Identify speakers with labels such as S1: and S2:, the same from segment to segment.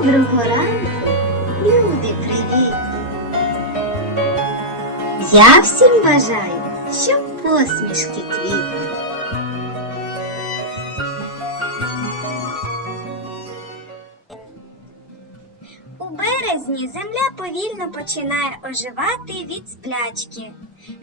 S1: Доброго ранку, люди привітні. Я всім бажаю, щоб посмішки квітли.
S2: У березні земля повільно починає оживати від сплячки.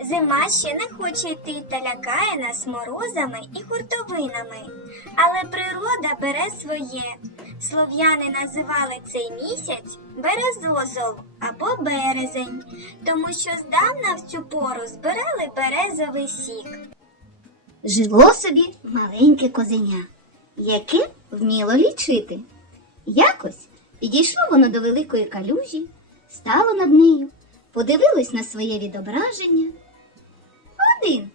S2: Зима ще не хоче йти та лякає нас морозами і хуртовинами. Але природа бере своє. Слов'яни називали цей місяць березозол або березень, тому що здавна в цю пору збирали березовий сік.
S1: Жило собі маленьке козеня, яке вміло лічити. Якось підійшло воно до великої калюжі, стало над нею, подивилось на своє відображення. Один,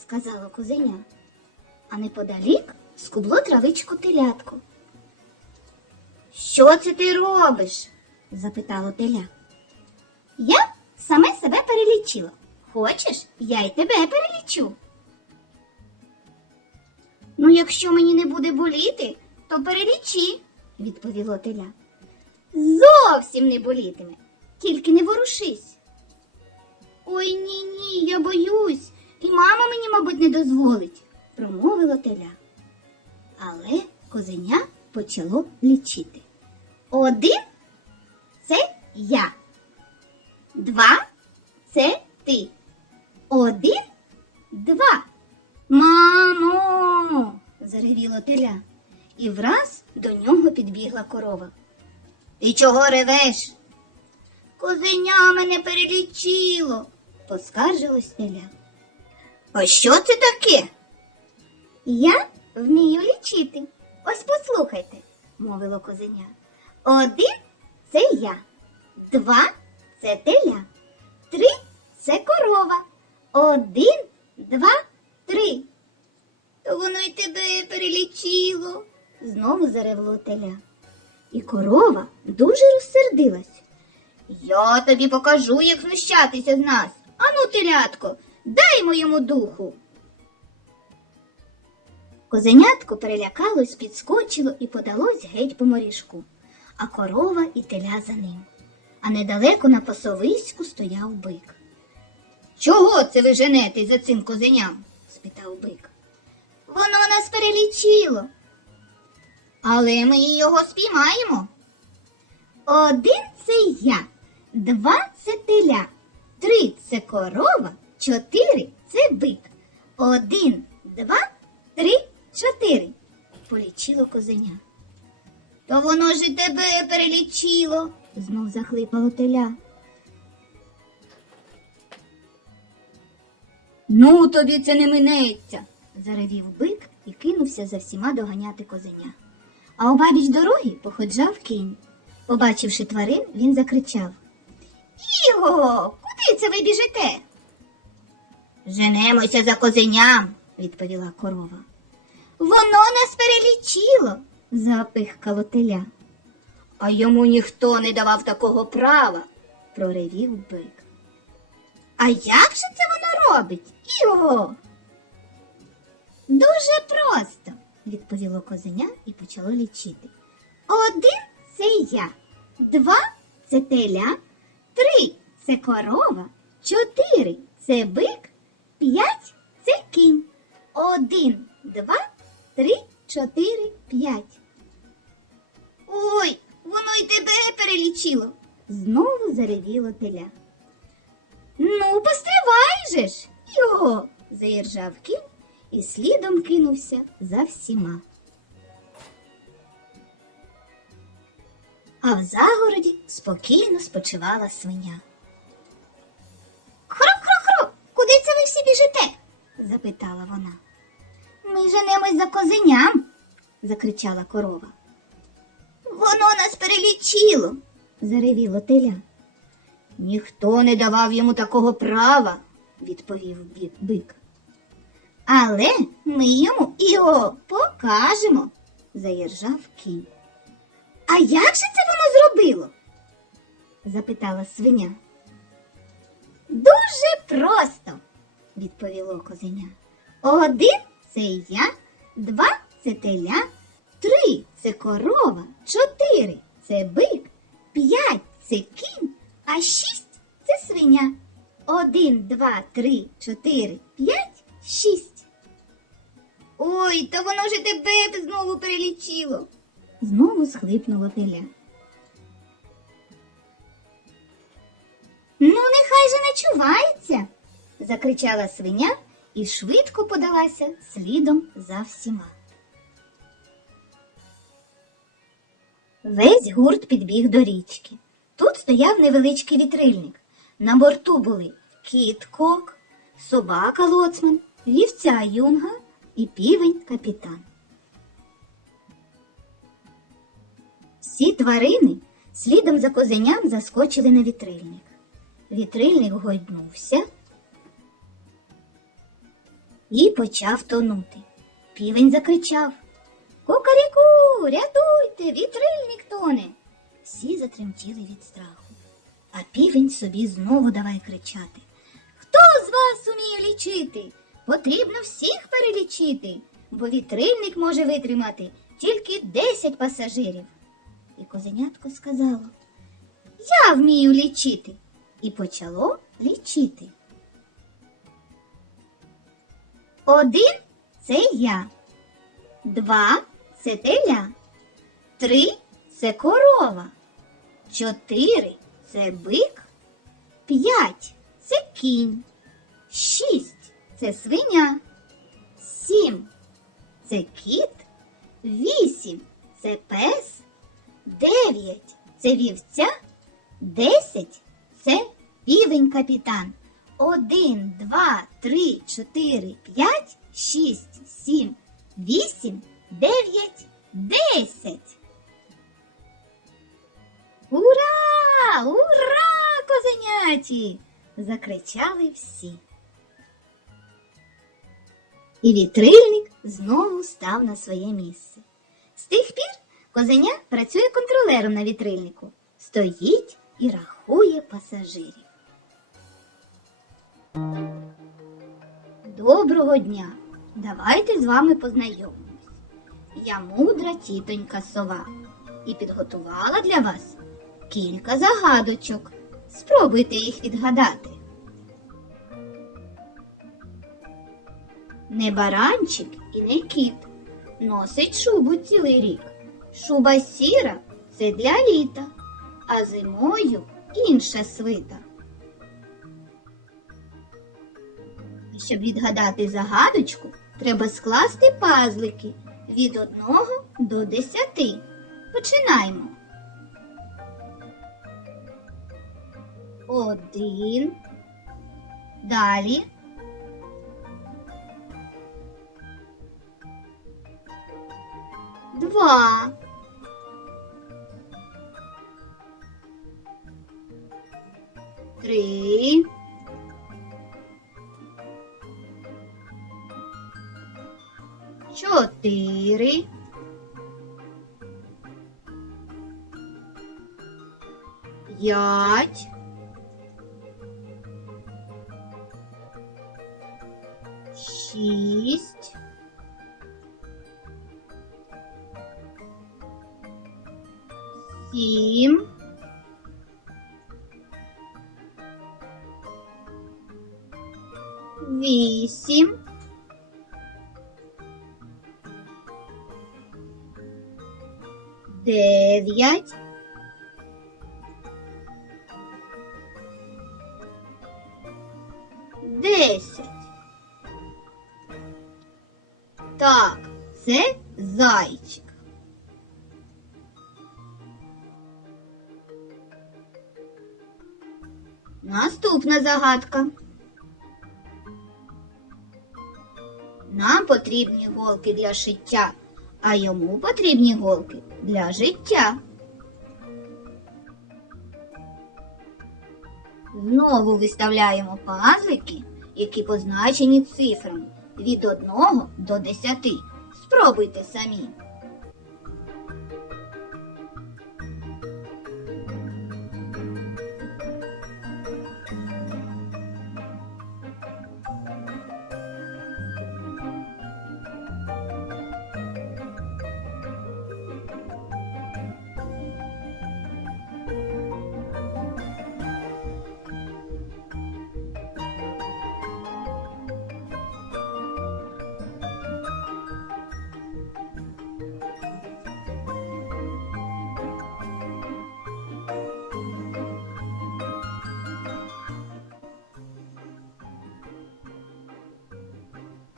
S1: сказало козеня, а неподалік скубло травичку телятку. Що це ти робиш? запитало теля. Я саме себе перелічила. Хочеш, я й тебе перелічу. Ну, якщо мені не буде боліти, то перелічи, відповіло теля. Зовсім не болітиме, тільки не ворушись. Ой ні, ні, я боюсь, і мама мені, мабуть, не дозволить, промовило теля. Але козеня почало лічити. Один це я. Два це ти. Один, два. Мамо. заревіло теля, і враз до нього підбігла корова. Ти чого ревеш? Козеня мене перелічило, поскаржилось теля. А що це таке? Я вмію лічити. Ось послухайте, мовило козеня. Один це я, два це теля, три це корова. Один, два, три. То воно й тебе перелічило, знову заревло теля. І корова дуже розсердилась. Я тобі покажу, як знущатися з нас. Ану, телятко, дай моєму духу. Козенятко перелякалось, підскочило і подалось геть по моріжку, а корова і теля за ним. А недалеко на пасовиську стояв бик. Чого це ви женете за цим козеням? спитав бик. Воно нас перелічило. Але ми його спіймаємо. Один це я, два це теля, три це корова, чотири це бик. Один, два, три, чотири. Полічило козеня. То воно ж і тебе перелічило, знов захлипало теля. Ну, тобі це не минеться, заревів бик і кинувся за всіма доганяти козеня. А обабіч дороги походжав кінь. Побачивши тварин, він закричав Іго, куди це ви біжите? Женемося за козеням, відповіла корова. Воно нас перелічило, запихкало теля. А йому ніхто не давав такого права, проревів бик. А як же це воно робить? Іго? Дуже просто, відповіло козеня і почало лічити. Один це я, два це теля, три це корова, чотири це бик, п'ять це кінь. Один, два, три, чотири, п'ять. Ой, воно й тебе перелічило. Знову заревіло теля. Ну, постривай же ж, його, заіржав кінь і слідом кинувся за всіма. А в загороді спокійно спочивала свиня. Хру-хру-хру, куди це ви всі біжите? запитала вона. Ми женемось за козеням, закричала корова. Воно нас перелічило, заревіло теля. Ніхто не давав йому такого права, відповів бик. Але ми йому його покажемо, заіржав кінь. А як же це воно зробило? запитала свиня. Дуже просто, відповіло козеня. Один це я, два це теля, три це корова, чотири це бик, п'ять це кінь, а шість це свиня. Один, два, три, чотири, п'ять, шість. Ой, та воно ж тебе б знову перелічило. Знову схлипнула теля. Ну, нехай же начувається, закричала свиня і швидко подалася слідом за всіма. Весь гурт підбіг до річки. Тут стояв невеличкий вітрильник. На борту були кіт кок, собака лоцман, вівця юнга і півень капітан. Всі тварини слідом за козеням заскочили на вітрильник. Вітрильник гойднувся і почав тонути. Півень закричав Кукаріку, рятуйте, вітрильник тоне. Всі затремтіли від страху. А півень собі знову давай кричати. Хто з вас уміє лічити? Потрібно всіх перелічити, бо вітрильник може витримати тільки 10 пасажирів. І козенятко сказало Я вмію лічити. І почало лічити. Один це я. Два це теля. Три це корова. Чотири це бик. П'ять це кінь. Шість це свиня. Сім це кіт. Вісім це пес. Дев'ять це вівця. Десять це півень капітан. Один, два, три, чотири, п'ять, шість, сім, закричали всі. І вітрильник знову став на своє місце. З тих пір козеня працює контролером на вітрильнику, стоїть і рахує пасажирів. Доброго дня! Давайте з вами познайомимось. Я мудра тітонька сова і підготувала для вас кілька загадочок. Спробуйте їх відгадати. Не баранчик і не кіт. Носить шубу цілий рік. Шуба сіра це для літа, а зимою інша свита. Щоб відгадати загадочку, треба скласти пазлики від одного до десяти. Починаємо. Один. Далі. Два. Три. Чотири. П'ять. Дев'ять. Десять. Так, це зайчик. Наступна загадка. Нам потрібні голки для шиття, а йому потрібні голки для життя. Знову виставляємо пазлики, які позначені цифрами від 1 до 10. Спробуйте самі.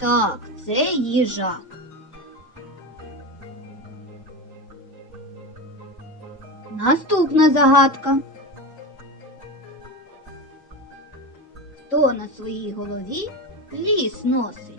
S1: Так, це їжак. Наступна загадка. Хто на своїй голові ліс носить?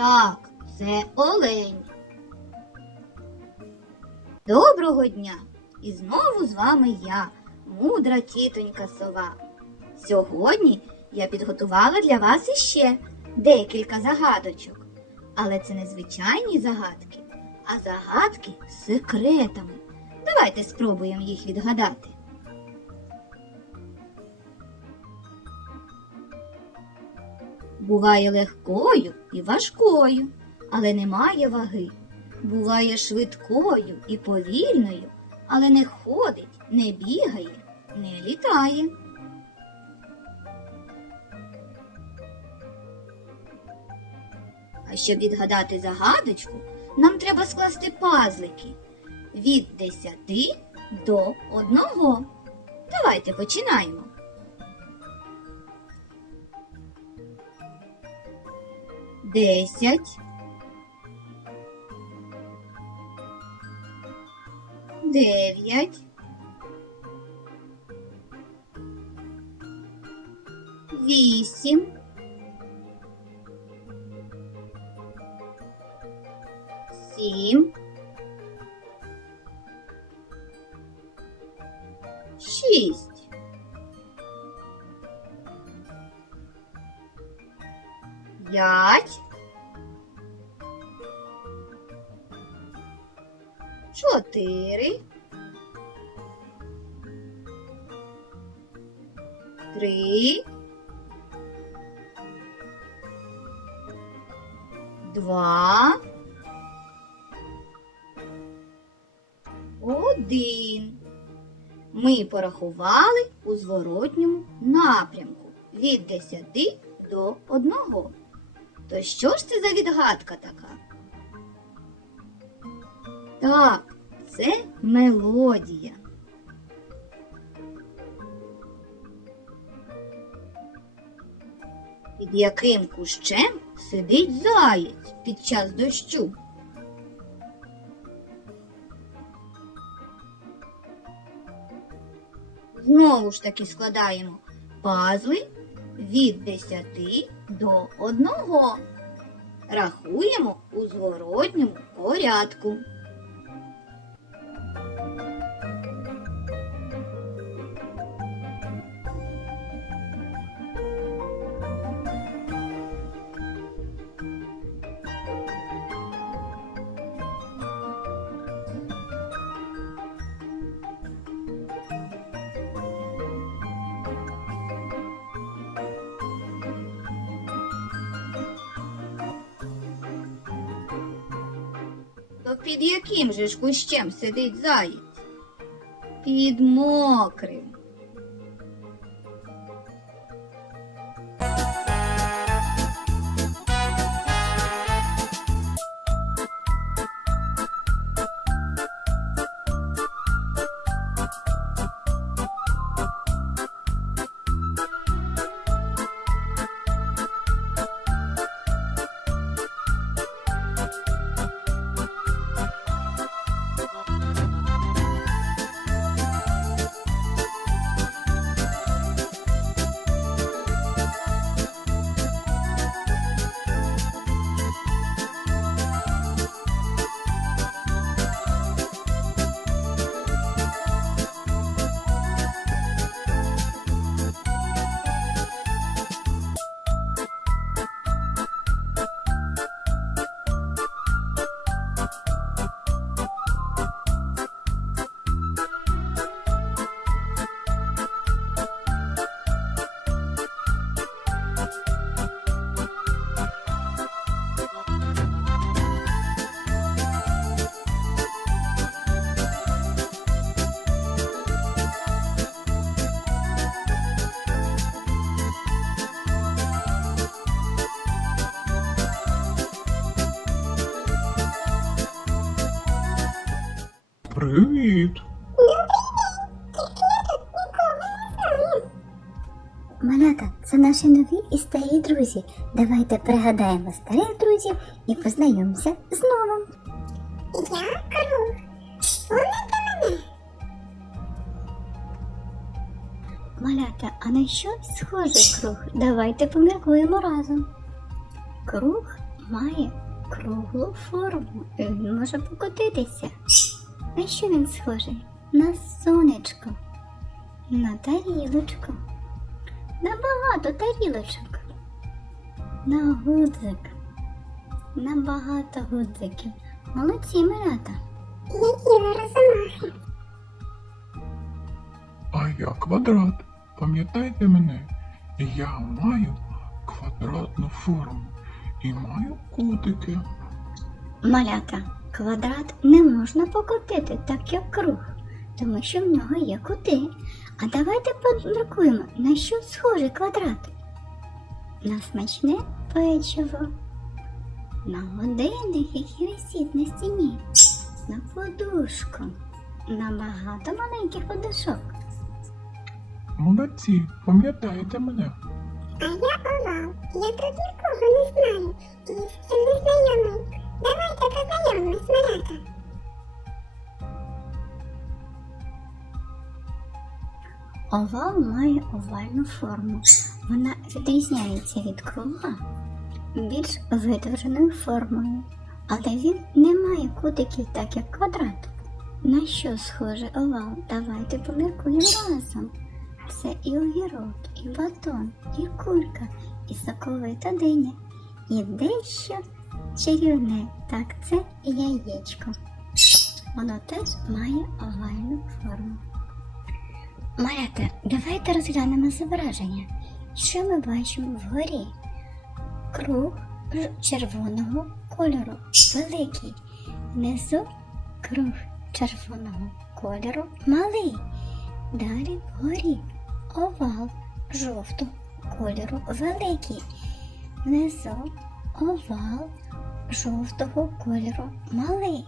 S1: Так, це олень. Доброго дня! І знову з вами я, мудра тітонька сова. Сьогодні я підготувала для вас іще декілька загадочок. Але це не звичайні загадки, а загадки з секретами. Давайте спробуємо їх відгадати. Буває легкою і важкою, але не має ваги. Буває швидкою і повільною, але не ходить, не бігає, не літає. А щоб відгадати загадочку, нам треба скласти пазлики від 10 до 1. Давайте починаємо. Десять. Дев'ять. Вісім. Сім. Два. Один. Ми порахували у зворотньому напрямку від 10 до 1. То що ж це за відгадка така? Так, це мелодія. Під яким кущем сидить заєць під час дощу? Знову ж таки складаємо пазли від 10 до 1. Рахуємо у зворотньому порядку. Під яким же ж кущем сидить заєць? Під мокрим.
S3: Привіт!
S4: Малята, це наші нові і старі друзі. Давайте пригадаємо старих друзів і познайомимося з новим. Я круг. Помните мене? Малята, а на що схожий круг? Давайте поміркуємо разом. Круг має круглу форму. Він може покотитися. На що він схожий? На сонечко, на тарілочку. На багато тарілочок. На гудзик. На багато гудзиків. Молодці малята. Які ви розумахи.
S3: А я квадрат. Пам'ятаєте мене? Я маю квадратну форму і маю кутики.
S4: Малята, квадрат не можна покотити, так як круг, тому що в нього є кути. А давайте поміркуємо, на що схожий квадрат. На смачне печиво, на годинник, який висить на стіні, на подушку, на багато маленьких подушок.
S3: Молодці, пам'ятаєте мене?
S5: А я овал. Я тут нікого не знаю. І з ким не знайомий. Давайте познайомимось, малята.
S4: Овал має овальну форму. Вона відрізняється від круга більш видовженою формою, але він не має кутиків, так як квадрат. На що схоже овал? Давайте поміркуємо разом. Це і огірок, і батон, і кулька, і соковита диня, і дещо чарівне, так це яєчко. Воно теж має овальну форму. Малята, давайте розглянемо зображення. Що ми бачимо вгорі? Круг червоного кольору, великий. Внизу круг червоного кольору малий. Далі вгорі овал жовтого кольору великий. Внизу овал жовтого кольору малий.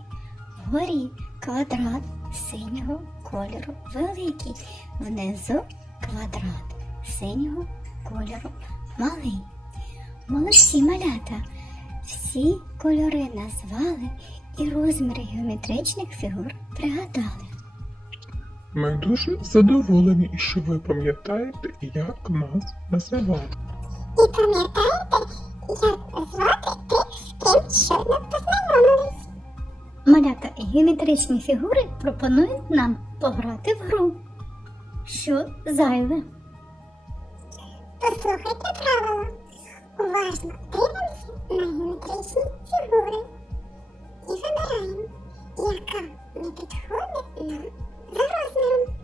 S4: Вгорі квадрат синього кольору великий. Внизу квадрат синього кольору малий. Молодці малята. Всі кольори назвали і розміри геометричних фігур пригадали.
S3: Ми дуже задоволені, що ви пам'ятаєте, як нас називали.
S5: І пам'ятаєте, як звати тих, ким щойно познайомились?
S4: Малята геометричні фігури пропонують нам пограти в гру. Що зайве?
S5: Послухайте правила. Уважно дивимося на геометричні фігури. І вибираємо, яка не підходить нам за розміром.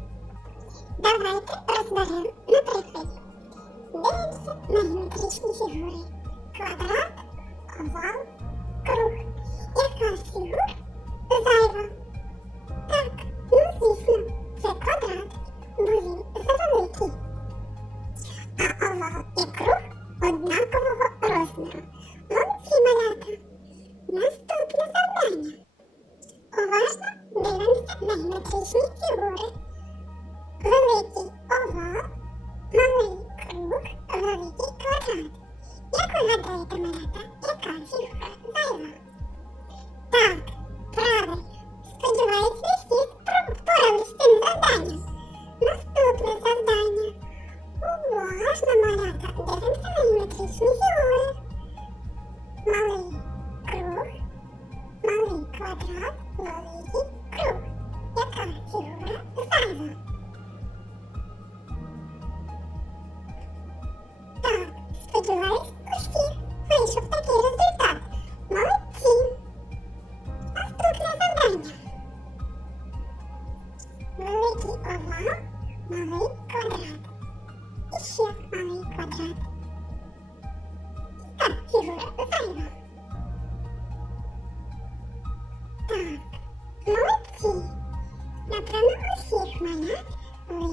S5: Давайте розберемо на прикладі. Дивимося на геометричні фігури. Квадрат, овал, круг. Яка з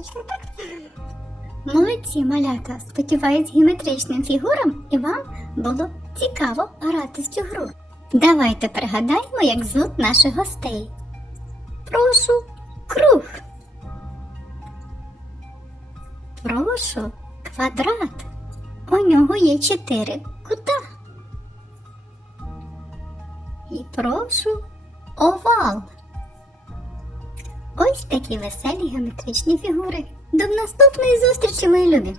S5: так.
S4: Молодці, малята! Сподіваюсь, геометричним фігурам і вам було цікаво грати в цю гру. Давайте пригадаємо, як звуть наших гостей. Прошу, круг. Прошу, квадрат. У нього є чотири кута. І прошу овал. Ось такі веселі геометричні фігури. До наступної зустрічі, мої любі!